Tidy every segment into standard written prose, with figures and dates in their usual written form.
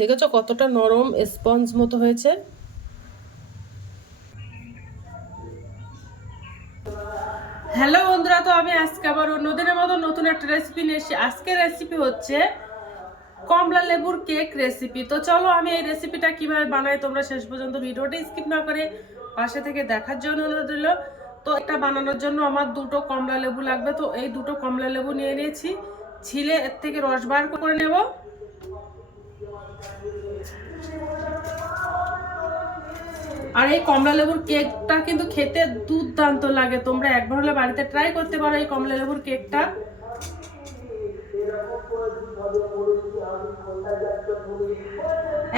দেখেছো কতটা নরম স্পঞ্জ মতো হয়েছে। হ্যালো বন্ধুরা, তো আমি আজকে আবার অন্যদিনের মতো নতুন একটা রেসিপি নিয়ে এসেছি। আজকের রেসিপি হচ্ছে কমলা লেবুর কেক রেসিপি। তো চলো আমি এই রেসিপিটা কিভাবে বানাই তোমরা শেষ পর্যন্ত ভিডিওটা স্কিপ না করে পাশে থেকে দেখার জন্য অনুরোধ রইল। তো এটা বানানোর জন্য আমার দুটো কমলা লেবু লাগবে। তো এই দুটো কমলা লেবু নিয়ে নিয়েছি, ছিলে এর থেকে রস বার করে নেব। আর এই কমলা লেবুর কেকটা কিন্তু খেতে দুর্দান্ত লাগে, তোমরা একবার হলে বাড়িতে ট্রাই করতে পারো এই কমলা লেবুর কেকটা।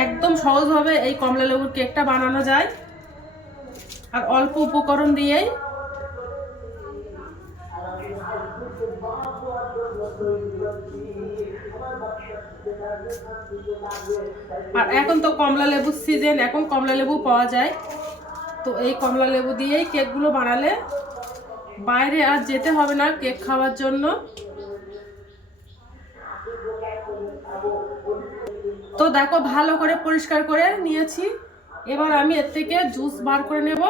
একদম সহজভাবে এই কমলা লেবুর কেকটা বানানো যায় আর অল্প উপকরণ দিয়েই। আর এখন তো কমলা লেবুর সিজন, এখন কমলা লেবু পাওয়া যায়। তো এই কমলা লেবু দিয়েই কেকগুলো বানালে বাইরে আর যেতে হবে না কেক খাওয়ার জন্য। তো দেখো ভালো করে পরিষ্কার করে নিয়েছি, এবার আমি এর থেকে জুস বার করে নেব।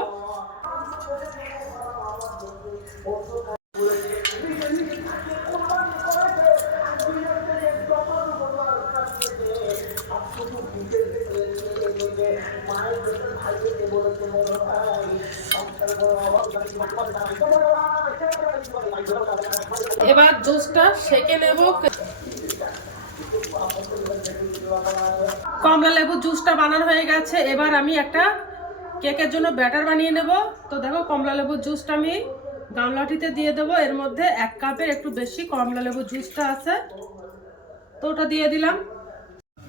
এবার জুসটা সেকে নেব। কমলা লেবু জুসটা বানানো হয়ে গেছে, এবার আমি একটা কেকের জন্য ব্যাটার বানিয়ে নেব। তো দেখো কমলা লেবুর জুসটা আমি গামলাটিতে দিয়ে দেবো। এর মধ্যে 1 কাপের একটু বেশি কমলা লেবুর জুসটা আছে, তো ওটা দিয়ে দিলাম।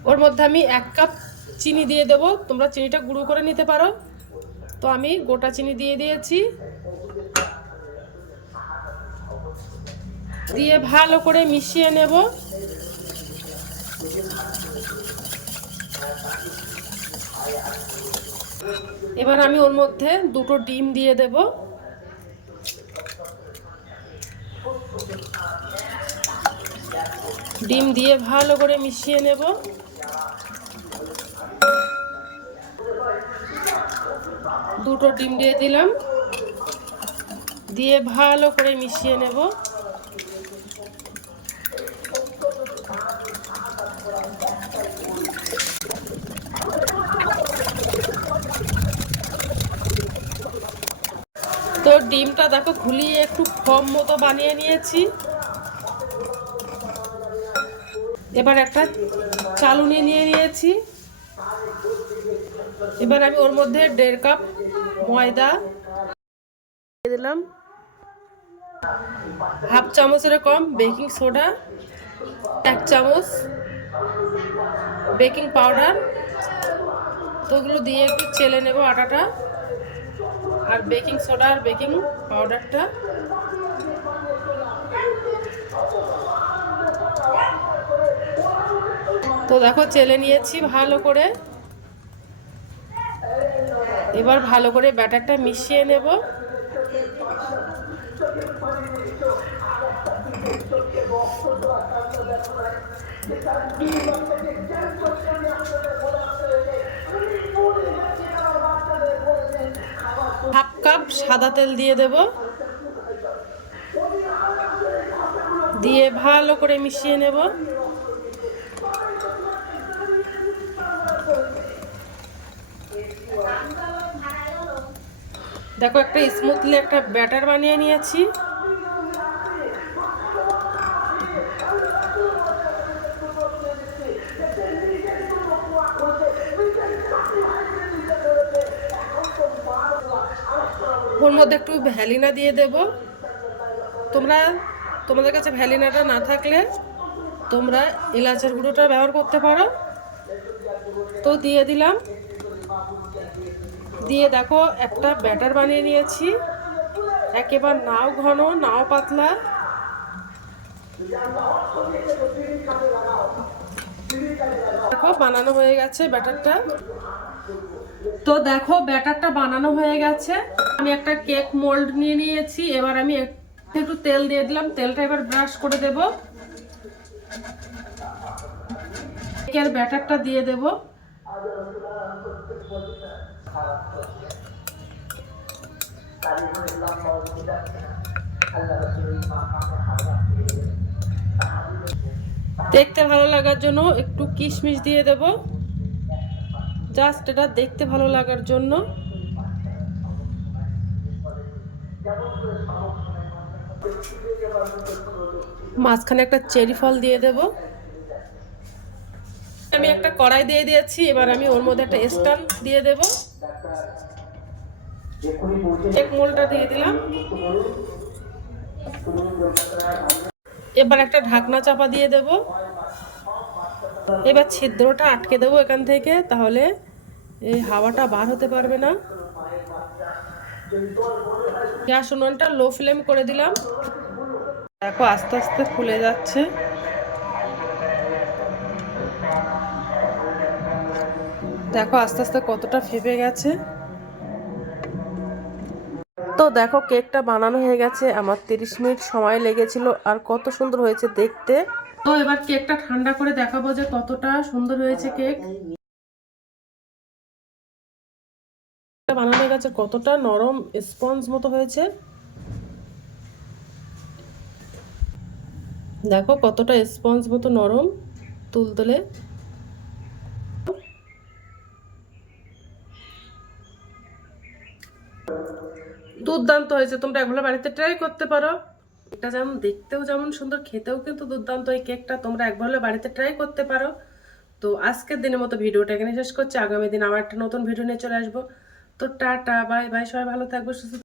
ওর মধ্যে আমি 1 কাপ চিনি দিয়ে দেবো, তোমরা চিনিটা গুঁড়ো করে নিতে পারো। তো আমি গোটা চিনি দিয়ে দিয়েছি, দিয়ে ভালো করে মিশিয়ে নেব। এবার আমি ওর মধ্যে দুটো ডিম দিয়ে দেব। ডিম দিয়ে ভালো করে মিশিয়ে নেব। দুটো ডিম দিয়ে দিলাম, দিয়ে ভালো করে মিশিয়ে নেব। তো ডিমটা দেখো ঘুলিয়ে একটু ফর্ম মতো বানিয়ে নিয়েছি। এবার একটা চালুনি নিয়ে নিয়েছি। এবার আমি ওর মধ্যে 1.5 কাপ ময়দা দিয়ে দিলাম, হাফ চামচের কম বেকিং সোডা, 1 চামচ বেকিং পাউডার। তো ওগুলো দিয়ে একটু চেলে নেব আটাটা আর বেকিং সোডা আর বেকিং পাউডারটা। তো দেখো চেলে নিয়েছি ভালো করে। এবার ভালো করে ব্যাটারটা মিশিয়ে নেব। হাফ কাপ সাদা তেল দিয়ে দেব, দিয়ে ভালো করে মিশিয়ে নেব। দেখো একটা স্মুথলি একটা ব্যাটার বানিয়ে নিয়েছি। ওর মধ্যে একটু ভ্যানিলা দিয়ে দেব। তোমাদের কাছে ভ্যানিলাটা না থাকলে তোমরা এলাচের গুঁড়োটা ব্যবহার করতে পারো। তো দিয়ে দিলাম, দিয়ে দেখো একটা ব্যাটার বানিয়ে নিয়েছি, একেবারে নাও ঘন নাও পাতলা। দেখো বানানো হয়ে গেছে ব্যাটারটা। তো দেখো ব্যাটারটা বানানো হয়ে গেছে। আমি একটা কেক মোল্ড নিয়ে নিয়েছি, এবার আমি একটু তেল দিয়ে দিলাম, তেলটা এবার ব্রাশ করে দেব। কেকের ব্যাটারটা দিয়ে দেব। দেখতে ভালো লাগার জন্য একটু কিশমিশ দিয়ে দেব, জাস্ট এটা দেখতে ভালো লাগার জন্য। মাঝখানে একটা চেরি ফল দিয়ে দেব। আমি একটা কড়াই দিয়ে দিয়েছি, এবার আমি ওর মধ্যে একটা স্ট্যান্ড দিয়ে দেব। এক মোলটা দিয়ে দিলাম। এবার একটা ঢাকনা চাপা দিয়ে দেব। এবার ছিদ্রটা আটকে দেবো এখান থেকে, তাহলে এই হাওয়াটা বার হতে পারবে না। গ্যাস উনুনটা লো ফ্লেম করে দিলাম। দেখো আস্তে আস্তে ফুলে যাচ্ছে। দেখো আস্তে আস্তে কতটা ফেপে গেছে। তো দেখো কেকটা বানানো হয়ে গেছে, আমার 30 মিনিট সময় লেগেছিল, আর কত সুন্দর হয়েছে দেখতে। তো এবার কেকটা ঠান্ডা করে দেখাবো যে কতটা সুন্দর হয়েছে কেক। বানানো হয়ে গেছে, কতটা নরম স্পঞ্জ মতো হয়েছে। দেখো কতটা স্পঞ্জ মতো নরম তুলতুলে। দুর্দান্ত হয়েছে, তোমরা একবার বাড়িতে ট্রাই করতে পারো। এটা যেমন দেখতেও যেমন সুন্দর, খেতেও কিন্তু দুর্দান্ত এই কেকটা। তোমরা একবার বাড়িতে ট্রাই করতে পারো। তো আজকের দিনের মতো ভিডিওটা এখানে শেষ করছি। আগামী দিন আবার একটা নতুন ভিডিও নিয়ে চলে আসবো। তো টাটা, বাই বাই, সবাই ভালো থাকবে, সুস্থ